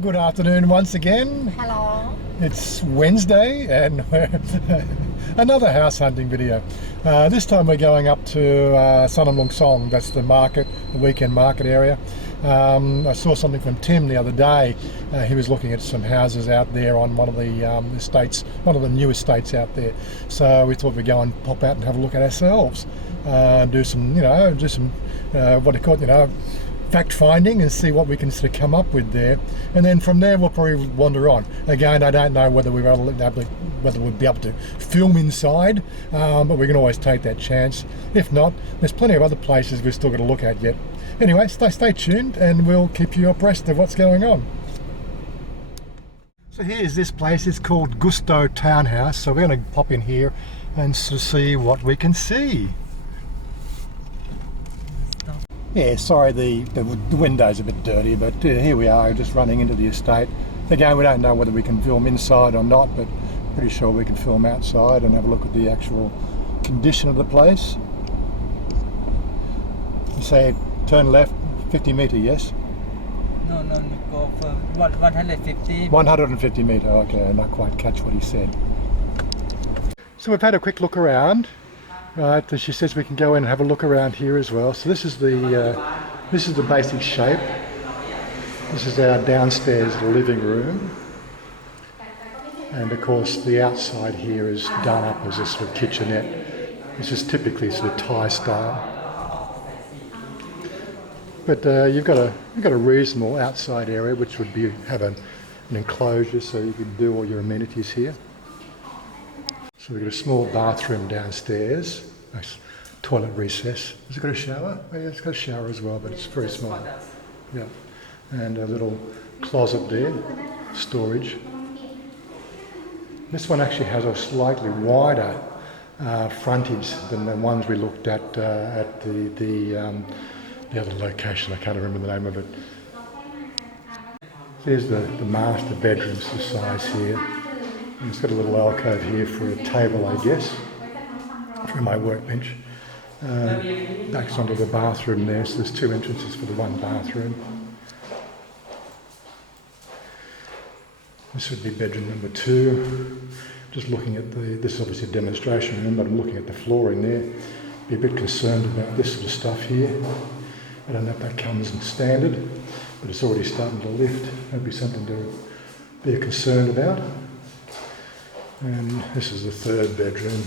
Good afternoon once again. Hello. It's Wednesday and another house hunting video. This time we're going up to Sanam Luang, that's the market, the weekend market area. I saw something from Tim the other day. He was looking at some houses out there on one of the estates, one of the new estates out there. So we thought we'd go and pop out and have a look at ourselves, do some, what do you call it, fact finding and see what we can sort of come up with there, and then from there we'll probably wander on. Again, I don't know whether we'll be able to film inside, but we can always take that chance. If not, there's plenty of other places we've still got to look at yet. Anyway, stay tuned and we'll keep you abreast of what's going on. So here's this place. It's called Gusto Townhouse, so we're going to pop in here and sort of see what we can see. Yeah, sorry, the window's a bit dirty, but here we are, just running into the estate. Again, we don't know whether we can film inside or not, but pretty sure we can film outside and have a look at the actual condition of the place. You say turn left, 50 metre, yes? No, go for 150. 150 metre, okay, I not quite catch what he said. So we've had a quick look around. Right, she says we can go in and have a look around here as well. So this is the basic shape. This is our downstairs living room, and of course the outside here is done up as a sort of kitchenette. This is typically sort of Thai style, but you've got a reasonable outside area which would have an enclosure so you can do all your amenities here. So we've got a small bathroom downstairs, nice toilet recess. Has it got a shower? Oh, yeah, it's got a shower as well, but it's very small. Yeah, and a little closet there, storage. This one actually has a slightly wider frontage than the ones we looked at the other location. I can't remember the name of it. There's the master bedroom's the size here. And it's got a little alcove here for a table, I guess, for my workbench. Backs onto the bathroom there, so there's two entrances for the one bathroom. This would be bedroom number 2. Just looking at this is obviously a demonstration room, but I'm looking at the flooring there. Be a bit concerned about this sort of stuff here. I don't know if that comes in standard, but it's already starting to lift. That'd be something to be concerned about. And this is the third bedroom.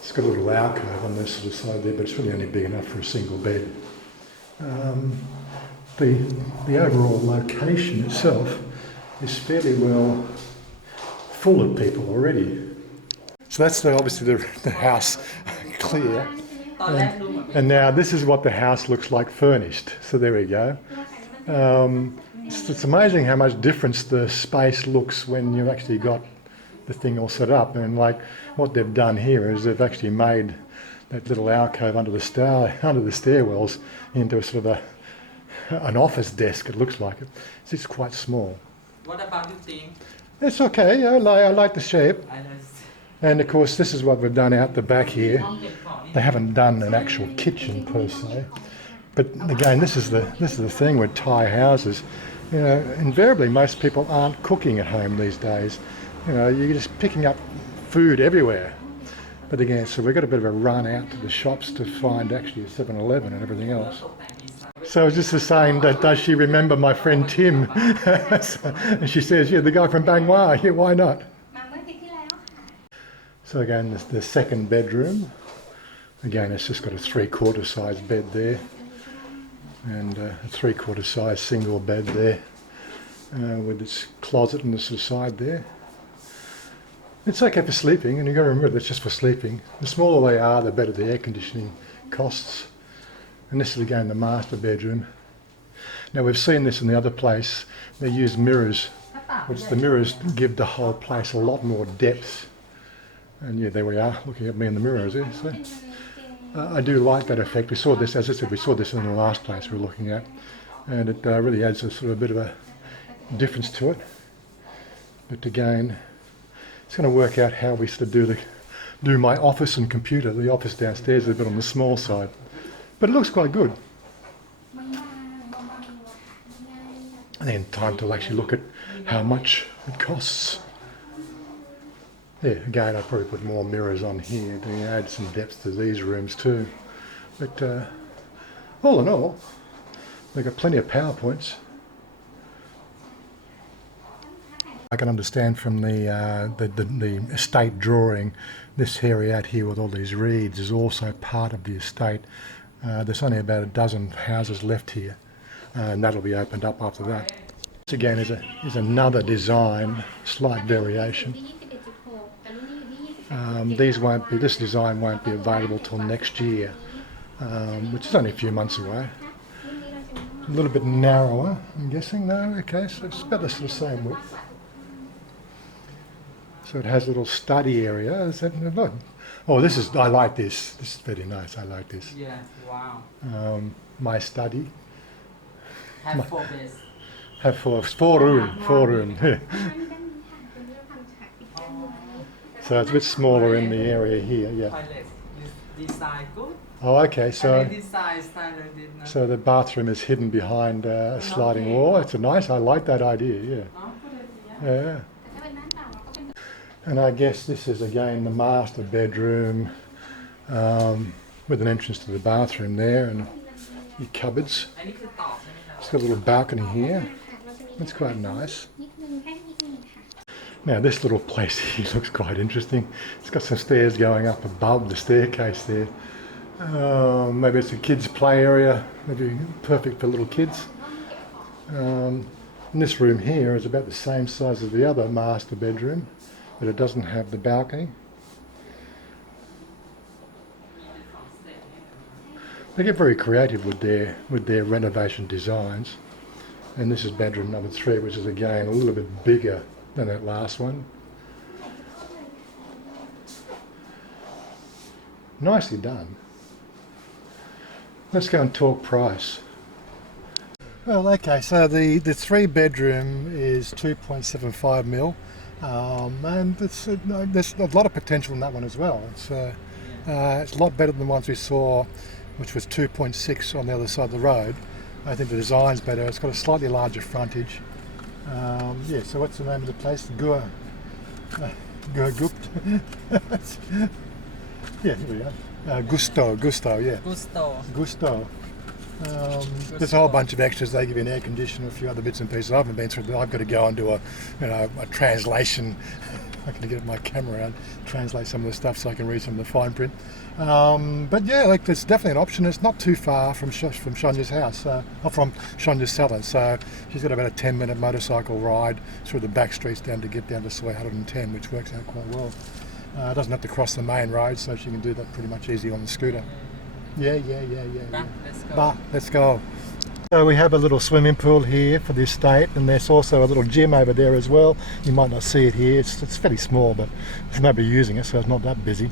It's got a little alcove on this sort of side there, but it's really only big enough for a single bed. The overall location itself is fairly well full of people already. So that's obviously the house clear. And now this is what the house looks like furnished. So there we go. It's amazing how much difference the space looks when you've actually got the thing all set up. And like what they've done here is they've actually made that little alcove under the stairwells into a sort of an office desk. It looks like it. It's quite small. What about you think? It's okay. I like the shape. And of course, this is what we've done out the back here. They haven't done an actual kitchen per se, but again, this is the thing with Thai houses. Invariably, most people aren't cooking at home these days. You're just picking up food everywhere. But again, so we've got a bit of a run out to the shops to find actually a 7-Eleven and everything else. So I was just saying that, does she remember my friend Tim? And she says, yeah, the guy from Bang Wah, yeah, why not? So again, the second bedroom. Again, it's just got a 3/4 size bed there. And a 3/4 size single bed there. With its closet on the side there. It's okay for sleeping, and you've got to remember that's just for sleeping. The smaller they are, the better the air conditioning costs. And this is again the master bedroom. Now we've seen this in the other place. They use mirrors, which the mirrors give the whole place a lot more depth. And yeah, there we are, looking at me in the mirror, is it? So, I do like that effect. We saw this, as I said, we saw this in the last place we were looking at, and it really adds a sort of a bit of a difference to it. But again, it's going to work out how we sort of do my office and computer. The office downstairs is a bit on the small side, but it looks quite good. And then time to actually look at how much it costs. Yeah, again, I'd probably put more mirrors on here to add some depth to these rooms too. But all in all, they've got plenty of PowerPoints. I can understand from the estate drawing, this area out here with all these reeds is also part of the estate. There's only about a dozen houses left here, and that'll be opened up after that. This again is another design, slight variation. This design won't be available till next year, which is only a few months away. A little bit narrower, I'm guessing. No, okay, so it's about the same width. So it has a little study area. Is that good? Oh, I like this. This is very nice. I like this. Yeah, wow. My study. Have 4 beds. Have four room. So it's a bit smaller in the area here, yeah. Toilet design good. Oh, okay. So the bathroom is hidden behind a sliding wall. It's I like that idea. Yeah. Yeah. And I guess this is again the master bedroom with an entrance to the bathroom there and your cupboards. It's got a little balcony here. It's quite nice. Now this little place here looks quite interesting. It's got some stairs going up above the staircase there. Maybe it's a kids' play area, maybe perfect for little kids. And this room here is about the same size as the other master bedroom, but it doesn't have the balcony. They get very creative with their renovation designs. And this is bedroom number 3, which is again a little bit bigger than that last one. Nicely done. Let's go and talk price. Well, okay, so the 3 bedroom is 2.75 mil, and there's a lot of potential in that one as well. It's a lot better than the ones we saw, which was 2.6 on the other side of the road. I think the design's better. It's got a slightly larger frontage. Yeah, so what's the name of the place? Gusto. Yeah, here we are. Gusto, yeah. Gusto. There's a whole bunch of extras. They give you an air conditioner, a few other bits and pieces. I haven't been through it. I've got to go and do a translation. I'm going to get my camera out, translate some of the stuff so I can read some of the fine print. But yeah, like it's definitely an option. It's not too far from Chanya's house, or from Chanya's cellar. So she's got about a 10-minute motorcycle ride through the back streets down to get down to Soi 110, which works out quite well. Doesn't have to cross the main road, so she can do that pretty much easy on the scooter. Yeah. Let's go. Bah, let's go. So we have a little swimming pool here for the estate, and there's also a little gym over there as well. You might not see it here. It's fairly small, but there's nobody using it, so it's not that busy.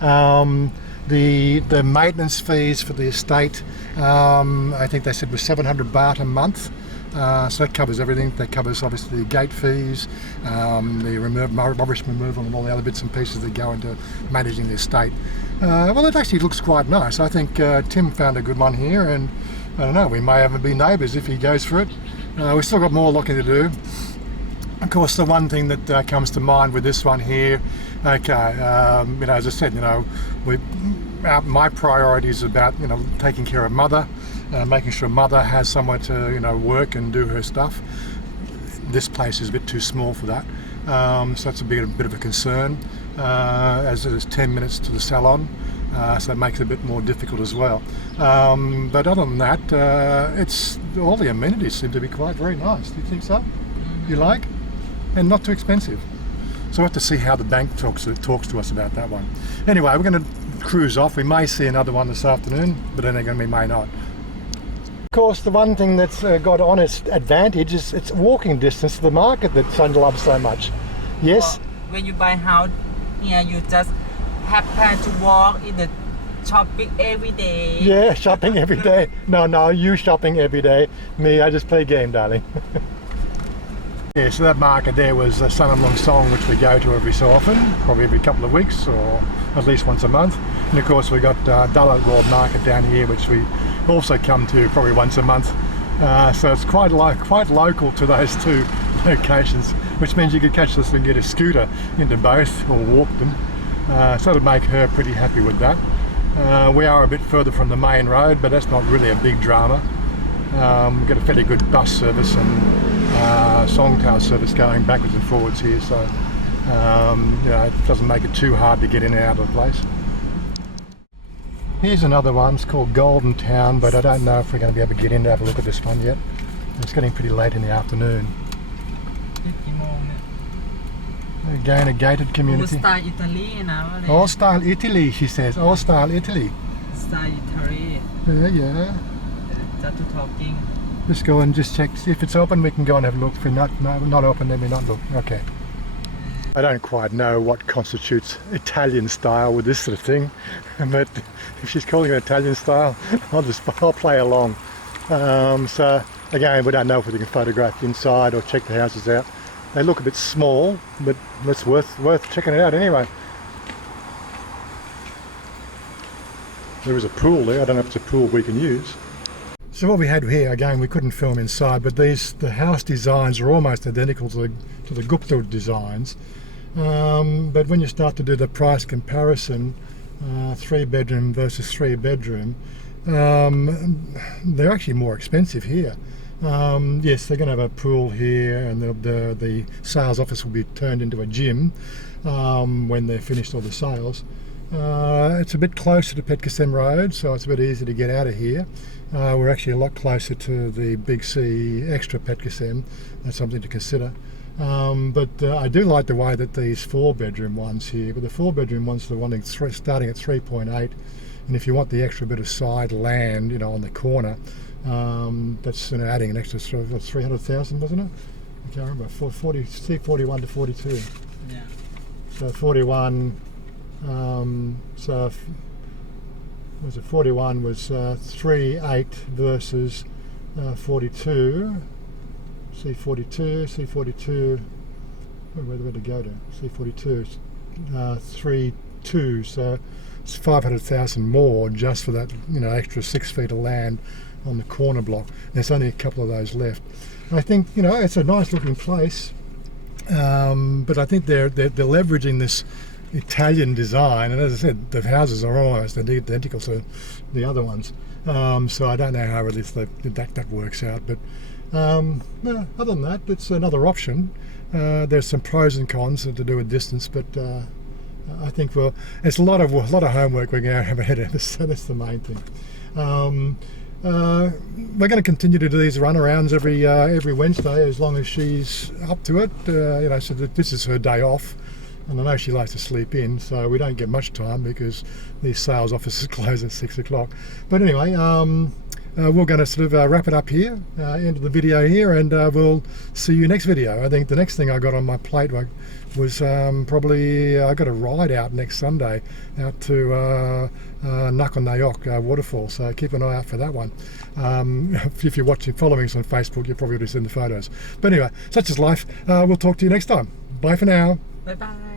The maintenance fees for the estate, I think they said was 700 baht a month. So that covers everything. That covers obviously the gate fees, the rubbish removal and all the other bits and pieces that go into managing the estate. Well, it actually looks quite nice. I think Tim found a good one here, and I don't know, we may even be neighbours if he goes for it. We've still got more looking to do. Of course, the one thing that comes to mind with this one here, okay, as I said, my priority is about, taking care of Mother, making sure Mother has somewhere to, work and do her stuff. This place is a bit too small for that, so that's a bit of a concern, as it is 10 minutes to the salon, so that makes it a bit more difficult as well. But other than that, it's all the amenities seem to be quite very nice. Do you think so? You like? And not too expensive. So we'll have to see how the bank talks to us about that one. Anyway, we're going to cruise off. We may see another one this afternoon, but then again we may not. Of course, the one thing that's got on its advantage is it's walking distance to the market that Chanya loves so much. Yes? Well, when you buy a house here, you just have to walk in the shopping every day. Yeah, shopping every day. No, you shopping every day. Me, I just play game, darling. Yeah, so that market there was Sanam Luang, which we go to every so often, probably every couple of weeks or at least once a month. And of course we got Dalat World Market down here, which we also come to probably once a month. So it's quite local to those two locations, which means you could catch this and get a scooter into both or walk them. So it'd make her pretty happy with that. We are a bit further from the main road, but that's not really a big drama. We've got a fairly good bus service and Songtao service going backwards and forwards here, so you know, it doesn't make it too hard to get in and out of the place. Here's another one. It's called Golden Town, but I don't know if we're going to be able to get in to have a look at this one yet. It's getting pretty late in the afternoon. Again, a gated community. All style Italy now. All style Italy, she says. All style Italy. Style Italy. Yeah. Just to talking. Just go and just check. If it's open, we can go and have a look. If we're not open, then we not look. Okay. I don't quite know what constitutes Italian style with this sort of thing, but if she's calling it Italian style, I'll play along. So again, we don't know if we can photograph inside or check the houses out. They look a bit small, but it's worth checking it out anyway. There is a pool there. I don't know if it's a pool we can use. So what we had here, again, we couldn't film inside, but the house designs are almost identical to the Gusto designs. But when you start to do the price comparison, 3-bedroom versus 3-bedroom, they're actually more expensive here. Yes, they're going to have a pool here, and the sales office will be turned into a gym when they're finished all the sales. It's a bit closer to Phetkasem Road, so it's a bit easier to get out of here. We're actually a lot closer to the Big C Extra Phetkasem. That's something to consider. But I do like the way that these 4-bedroom ones here, but the 4-bedroom ones are the one starting at 3.8, and if you want the extra bit of side land, you know, on the corner, that's, you know, adding an extra 300,000, wasn't it? I can't remember. 41 to 42. Yeah. So 41. So was it 41 was 3.8 versus 42. C42, where to go to? C42, 3.2, so it's 500,000 more just for that, you know, extra 6 feet of land on the corner block. There's only a couple of those left. I think, you know, it's a nice looking place, but I think they're leveraging this Italian design, and as I said, the houses are almost identical to the other ones. So I don't know how really that works out, but no, other than that, it's another option. There's some pros and cons to do with distance, but I think it's a lot of homework we're going to have ahead of us, so that's the main thing. We're going to continue to do these runarounds every Wednesday as long as she's up to it. You know, so that this is her day off, and I know she likes to sleep in, so we don't get much time because these sales offices close at 6 o'clock. But anyway, we're going to sort of wrap it up here, end of the video here, and we'll see you next video. I think the next thing I got on my plate was probably I got a ride out next Sunday out to Nakonayok waterfall, so keep an eye out for that one. If you're following us on Facebook, you've probably already seen the photos. But anyway, such is life. We'll talk to you next time. Bye for now. Bye bye.